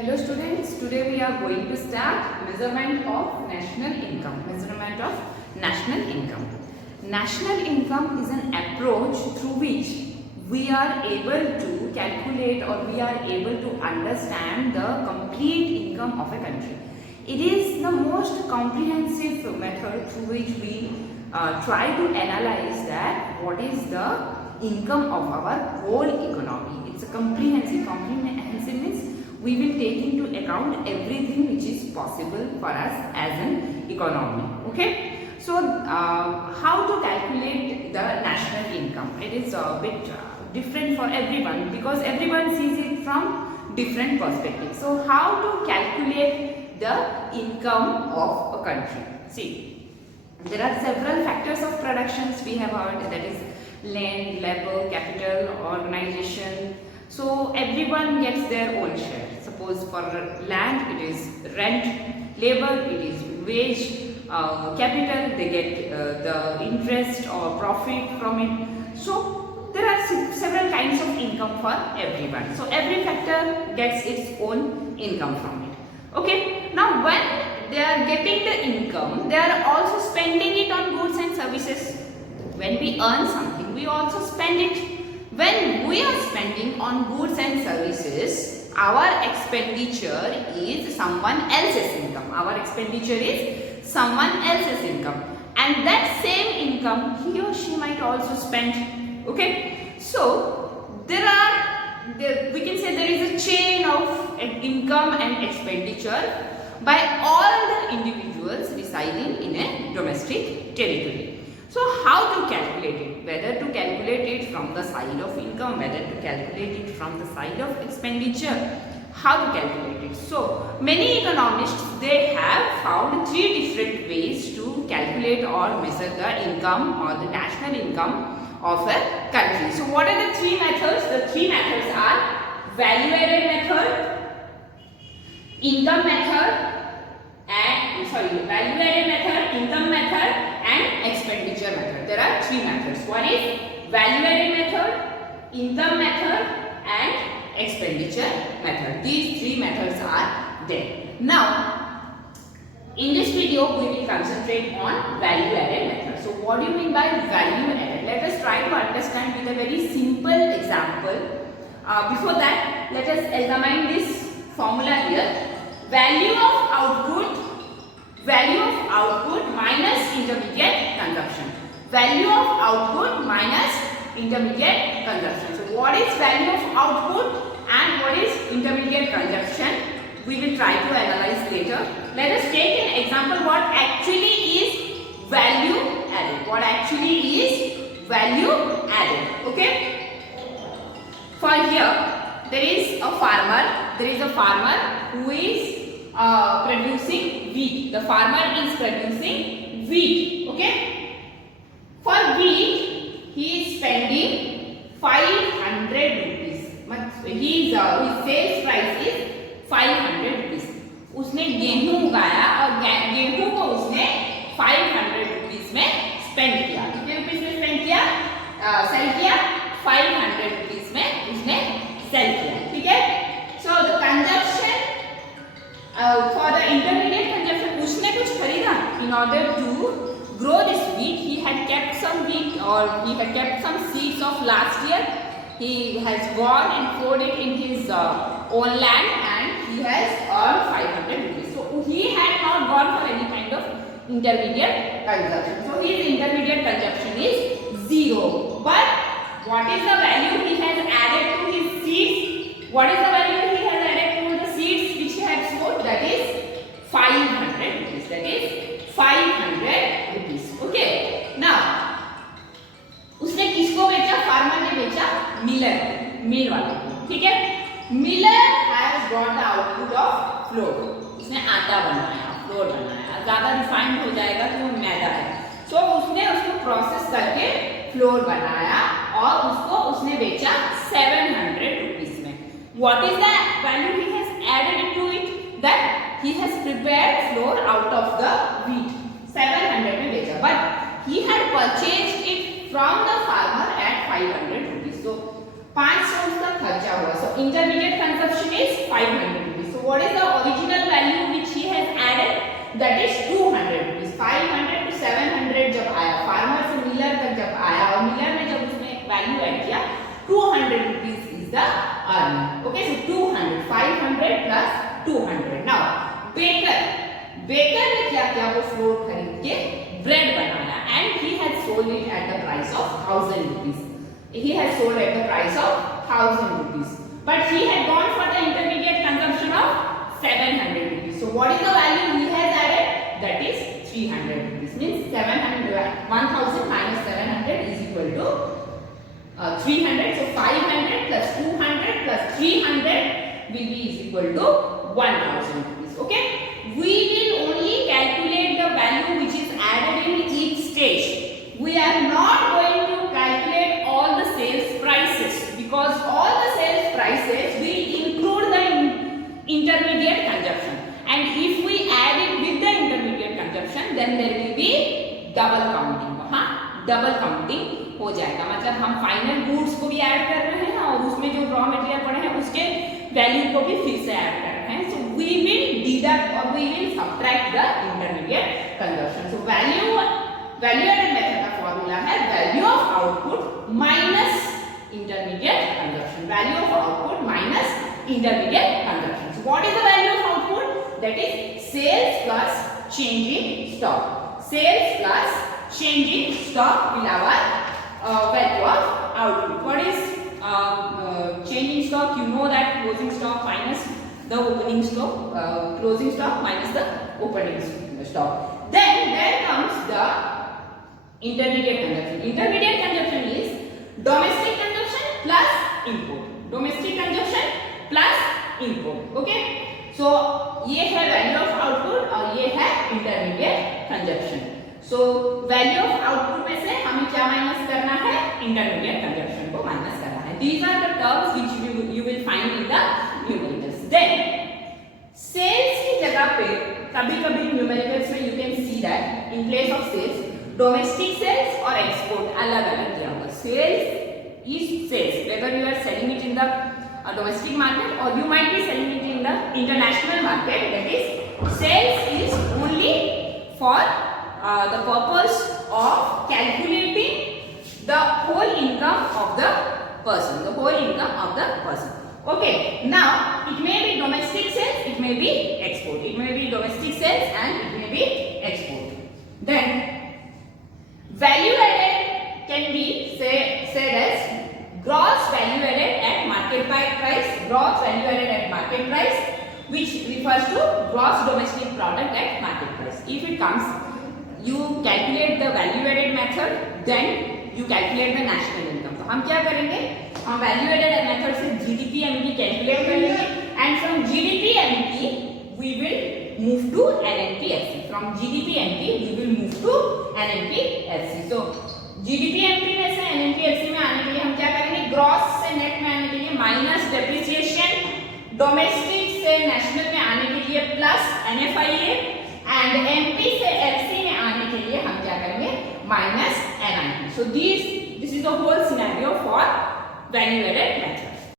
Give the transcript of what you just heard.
Hello students, today we are going to start measurement of national income. Measurement of national income. National income is an approach through which we are able to calculate or we are able to understand the complete income of a country. It is the most comprehensive method through which we try to analyze that what is the income of our whole economy. It's a comprehensive means we will take into account everything which is possible for us as an economy. Okay, so how to calculate the national income? It is a bit different for everyone because everyone sees it from different perspectives. So how to calculate the income of a country? See, there are several factors of productions we have heard, that is land, labor, capital, organization. So everyone gets their own share. Suppose for land it is rent, labor it is wage, capital they get the interest or profit from it. So there are several kinds of income for everyone. So every factor gets its own income from it. Okay, now when they are getting the income, they are also spending it on goods and services. When we earn something, we also spend it. When we are spending on goods and services, our expenditure is someone else's income. Our expenditure is someone else's income. And that same income, he or she might also spend. Okay. So, we can say there is a chain of income and expenditure by all the individuals residing in a domestic territory. So how to calculate it? Whether to calculate it from the side of income, whether to calculate it from the side of expenditure, how to calculate it? So many economists, they have found three different ways to calculate or measure the income or the national income of a country. So what are the three methods? The three methods are value-added method, income method, value-added method, income method, and expenditure method. There are three methods. One is value-added method, income method, and expenditure method. These three methods are there. Now, in this video, we will concentrate on value-added method. So, what do you mean by value-added? Let us try to understand with a very simple example. Before that, let us examine this formula here. Value of output minus intermediate consumption. Value of output minus intermediate consumption. So what is value of output and what is intermediate consumption? We will try to analyze later. Let us take an example what actually is value added. What actually is value added. Okay. For here, there is a farmer who is producing wheat. The farmer is producing wheat. Okay. For wheat, he is spending 500 rupees. His sales price is 500 rupees. उसने गेहूं उगाया और गेहूं को उसने 500 rupees में spend किया. कितने रुपीस में स्पेंड किया? सेल किया 500 रुपीस में उसने सेल किया. ठीक है. So the consumption for the intermediate consumption, उसने कुछ खरीदा. In order to grow this wheat, he had kept some wheat or he had kept some seeds of last year. He has gone and sowed it in his own land and he has earned 500 rupees. So he had not gone for any kind of intermediate consumption. So his intermediate consumption is 0. But what is the value he has added to his seeds? What is the value he has added to the seeds which he had sowed? That is 500 rupees. That is 500 rupees. Okay. Now, उसने किसको बेचा? Farmer ने बेचा मिल वाले को. ठीक है. Miller has got the output of floor. उसने आटा बनाया, फ्लोर बनाया. ज्यादा रिफाइंड हो जाएगा तो वो मैदा है. सो उसने उसको प्रोसेस करके फ्लोर बनाया और उसने बेचा 700 रुपीस में. What is the value he has added into it? That he has prepared flour out of the wheat. 700 में बेचा. But he had purchased it from the farmer at 500 rupees. So 500 उसका खर्चा हुआ. So intermediate consumption is 500 rupees. So what what is the original value which he has added? That is 200 rupees. 500 to 700 जब आया, farmer से Miller तक जब आया और मिलर ने जब उसमें वैल्यू ऐड किया 200 rupees is the earning. Okay, so 200, 500 plus 200. Now baker ने क्या किया, वो फ्लोर खरीद के ब्रेड बनाया and he had sold it at the price of 1000 rupees. He had sold at the price of 1000 rupees. But he had gone for the intermediate consumption of 700 rupees. So what is the value he has added? That is 300 rupees. Means 1000 minus 700 is equal to 300. So 500 plus 200 plus 300 will be is equal to 1000 rupees. Okay. We will only calculate the value which is added in each stage. We are not going to calculate all the sales prices because all the sales prices will include the intermediate consumption. And if we add it with the intermediate consumption, then there will be double counting. हाँ, double counting हो जाएगा. मतलब हम final goods को भी add कर रहे हैं और उसमें जो रॉ मटेरियल पड़े हैं उसके वैल्यू को भी फिर से ऐड कर रहे हैं. So we will deduct or we will subtract the intermediate consumption. So value added method का formula है value of output minus intermediate consumption. Value of output minus intermediate consumption. So what is the value of output? That is sales plus changing stock. Sales plus changing stock will our value of output. What is changing stock? You know that closing stock minus the opening stock, closing stock minus the opening stock. Then there comes the intermediate consumption. Intermediate consumption is domestic consumption plus import. Domestic consumption plus import. Okay. So ये है value of output और ये है intermediate consumption. So value of output में से हमें क्या minus करना है? Intermediate consumption को माइनस करना है. These are the terms which you will find in the numericals. Then sales की जगह पे कभी-कभी numericals में you can see that in place of sales domestic sales और export अलग-अलग किया होगा. Sales is sales whether you are selling it in the domestic market or you might be selling it in the international market. That is sales is only for the purpose of calculating the whole income of the person. The whole income of the person. Okay. Now it may be domestic sales, it may be export. It may be domestic sales and it may be export. Then value added can be said as gross value added at market price. Gross value added at market price, which refers to gross domestic product at market price. If it comes, you calculate the value added method, then you calculate the national income. तो हम क्या करेंगे? हम value added method से GDP MT calculate करेंगे and from GDP MT we will move to NNP FC. From GDP MT we will move to NNP FC. So GDP MT में से NNP FC में आने के लिए हम क्या करेंगे? ग्रॉस से नेट में आने के लिए माइनस डेप्रिसिएशन, डोमेस्टिक से नेशनल में आने के लिए प्लस NFIA एंड MP से FC में आने के लिए हम क्या करेंगे? Minus NIP. So this is the whole scenario for value added method.